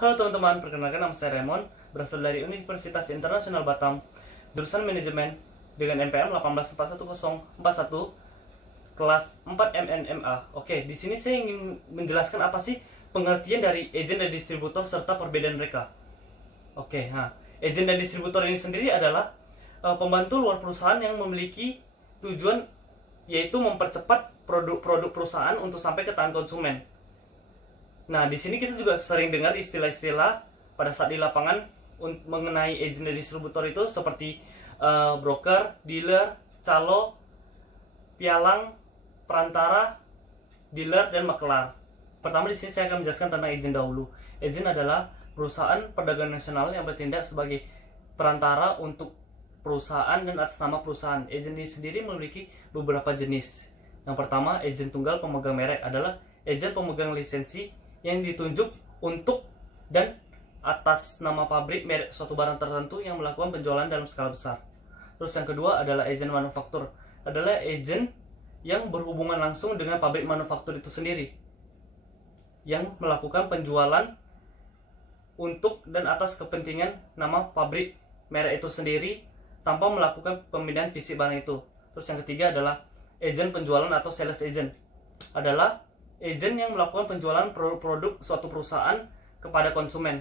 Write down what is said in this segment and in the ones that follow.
Halo teman-teman, perkenalkan nama saya Raymond, berasal dari Universitas Internasional Batam, jurusan Manajemen dengan NPM 184141, kelas 4 MNMA. Oke, di sini saya ingin menjelaskan apa sih pengertian dari agent dan distributor serta perbedaan mereka. Oke, agent dan distributor ini sendiri adalah pembantu luar perusahaan yang memiliki tujuan yaitu mempercepat produk-produk perusahaan untuk sampai ke tangan konsumen. Nah, di sini kita juga sering dengar istilah-istilah pada saat di lapangan mengenai agent dan distributor itu seperti broker, dealer, calo, pialang, perantara, dealer, dan makelar. Pertama di sini saya akan menjelaskan tentang agent dahulu. Agent adalah perusahaan perdagangan nasional yang bertindak sebagai perantara untuk perusahaan dan atas nama perusahaan. Agent ini sendiri memiliki beberapa jenis. Yang pertama, agent tunggal pemegang merek adalah agent pemegang lisensi yang ditunjuk untuk dan atas nama pabrik merek suatu barang tertentu yang melakukan penjualan dalam skala besar. Terus yang kedua adalah agent manufaktur, adalah agent yang berhubungan langsung dengan pabrik manufaktur itu sendiri, yang melakukan penjualan untuk dan atas kepentingan nama pabrik merek itu sendiri tanpa melakukan pemindahan fisik barang itu. Terus yang ketiga adalah agent penjualan atau sales agent, adalah agent yang melakukan penjualan produk-produk suatu perusahaan kepada konsumen.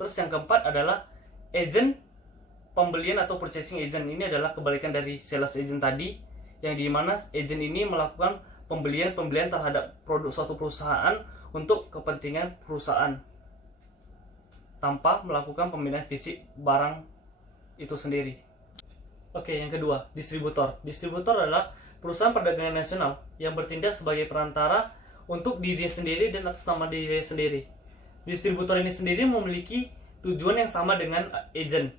Terus yang keempat adalah agent pembelian atau purchasing agent. Ini adalah kebalikan dari sales agent tadi, yang dimana agent ini melakukan pembelian terhadap produk suatu perusahaan untuk kepentingan perusahaan tanpa melakukan pemindahan fisik barang itu sendiri. Oke, yang kedua, distributor. Distributor adalah perusahaan perdagangan nasional yang bertindak sebagai perantara untuk diri sendiri dan atas nama diri sendiri. Distributor ini sendiri memiliki tujuan yang sama dengan agent,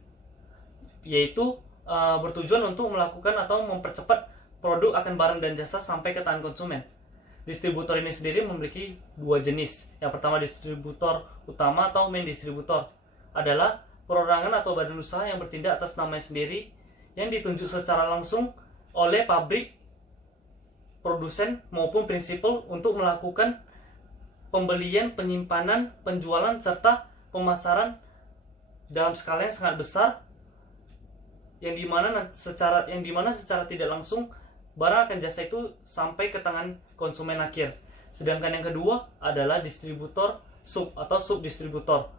yaitu bertujuan untuk melakukan atau mempercepat produk akan barang dan jasa sampai ke tangan konsumen. Distributor ini sendiri memiliki dua jenis. Yang pertama, distributor utama atau main distributor, adalah perorangan atau badan usaha yang bertindak atas namanya sendiri, yang ditunjuk secara langsung oleh pabrik, produsen maupun prinsipal untuk melakukan pembelian, penyimpanan, penjualan, serta pemasaran dalam skala yang sangat besar, yang dimana secara tidak langsung barang akan jasa itu sampai ke tangan konsumen akhir. Sedangkan yang kedua adalah distributor sub atau subdistributor.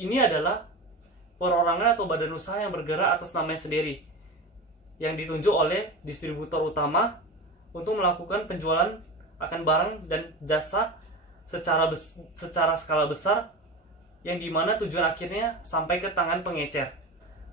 Ini adalah perorangan atau badan usaha yang bergerak atas namanya sendiri, yang ditunjuk oleh distributor utama untuk melakukan penjualan akan barang dan jasa secara skala besar, yang dimana tujuan akhirnya sampai ke tangan pengecer.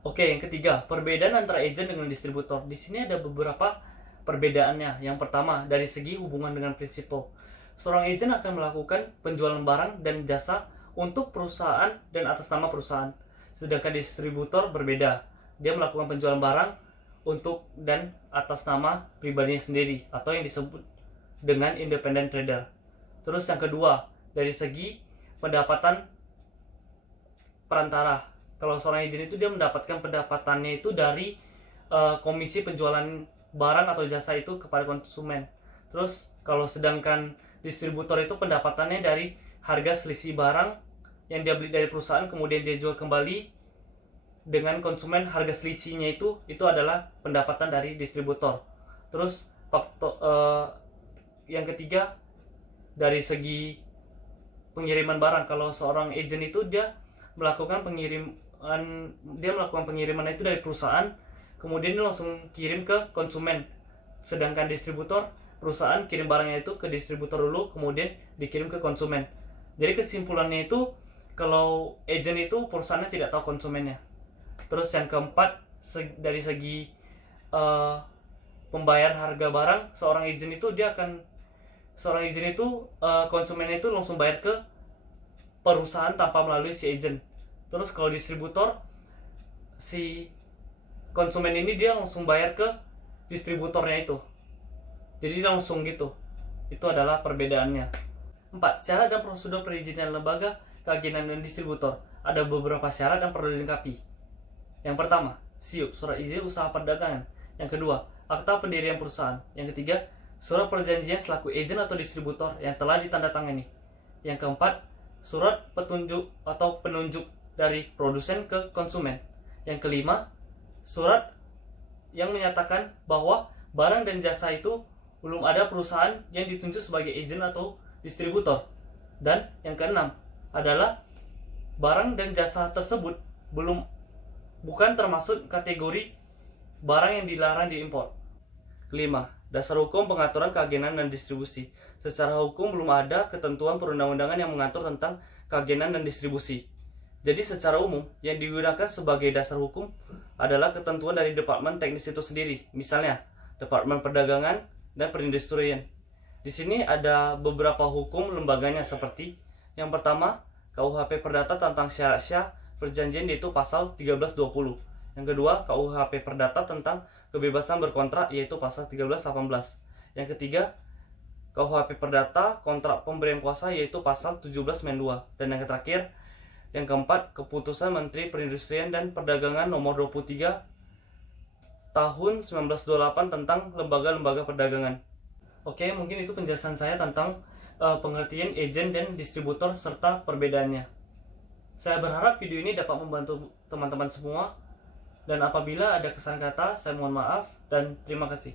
Oke, yang ketiga, perbedaan antara agent dengan distributor. Di sini ada beberapa perbedaannya. Yang pertama, dari segi hubungan dengan prinsipal. Seorang agent akan melakukan penjualan barang dan jasa untuk perusahaan dan atas nama perusahaan. Sedangkan distributor berbeda. Dia melakukan penjualan barang untuk dan atas nama pribadinya sendiri, atau yang disebut dengan independent trader. Terus yang kedua, dari segi pendapatan perantara. Kalau seorang agent itu dia mendapatkan pendapatannya itu dari komisi penjualan barang atau jasa itu kepada konsumen. Terus kalau sedangkan distributor itu pendapatannya dari harga selisih barang yang dia beli dari perusahaan kemudian dia jual kembali dengan konsumen, harga selisihnya itu adalah pendapatan dari distributor. Terus faktor yang ketiga, dari segi pengiriman barang. Kalau seorang agent itu dia melakukan pengiriman itu dari perusahaan, kemudian dia langsung kirim ke konsumen. Sedangkan distributor, perusahaan kirim barangnya itu ke distributor dulu, kemudian dikirim ke konsumen. Jadi kesimpulannya itu, kalau agent itu perusahaannya tidak tahu konsumennya. Terus yang keempat, dari segi pembayaran harga barang, seorang agent itu konsumennya itu langsung bayar ke perusahaan tanpa melalui si agent. Terus kalau distributor, si konsumen ini dia langsung bayar ke distributornya itu. Jadi langsung gitu. Itu adalah perbedaannya. 4. Syarat dan prosedur perizinan lembaga, keagenan dan distributor. Ada beberapa syarat yang perlu dilengkapi. Yang pertama, SIUP, surat izin usaha perdagangan. Yang kedua, akta pendirian perusahaan. Yang ketiga, surat perjanjian selaku agent atau distributor yang telah ditandatangani. Yang keempat, surat petunjuk atau penunjuk dari produsen ke konsumen. Yang kelima, surat yang menyatakan bahwa barang dan jasa itu belum ada perusahaan yang ditunjuk sebagai agen atau distributor. Dan yang keenam adalah barang dan jasa tersebut bukan termasuk kategori barang yang dilarang diimpor. Kelima, dasar hukum pengaturan keagenan dan distribusi. Secara hukum belum ada ketentuan perundang-undangan yang mengatur tentang keagenan dan distribusi. Jadi secara umum yang digunakan sebagai dasar hukum adalah ketentuan dari Departemen Teknis itu sendiri. Misalnya, Departemen Perdagangan dan Perindustrian. Di sini ada beberapa hukum lembaganya seperti yang pertama, KUHP Perdata tentang syarat sah perjanjian yaitu pasal 1320. Yang kedua, KUHP Perdata tentang kebebasan berkontrak yaitu pasal 1318. Yang ketiga, KUHP Perdata kontrak pemberian kuasa yaitu pasal 1792. Dan yang terakhir, yang keempat, Keputusan Menteri Perindustrian dan Perdagangan nomor 23 tahun 1928 tentang lembaga-lembaga perdagangan. Oke, mungkin itu penjelasan saya tentang pengertian agen dan distributor serta perbedaannya. Saya berharap video ini dapat membantu teman-teman semua, dan apabila ada kesalahan kata, saya mohon maaf dan terima kasih.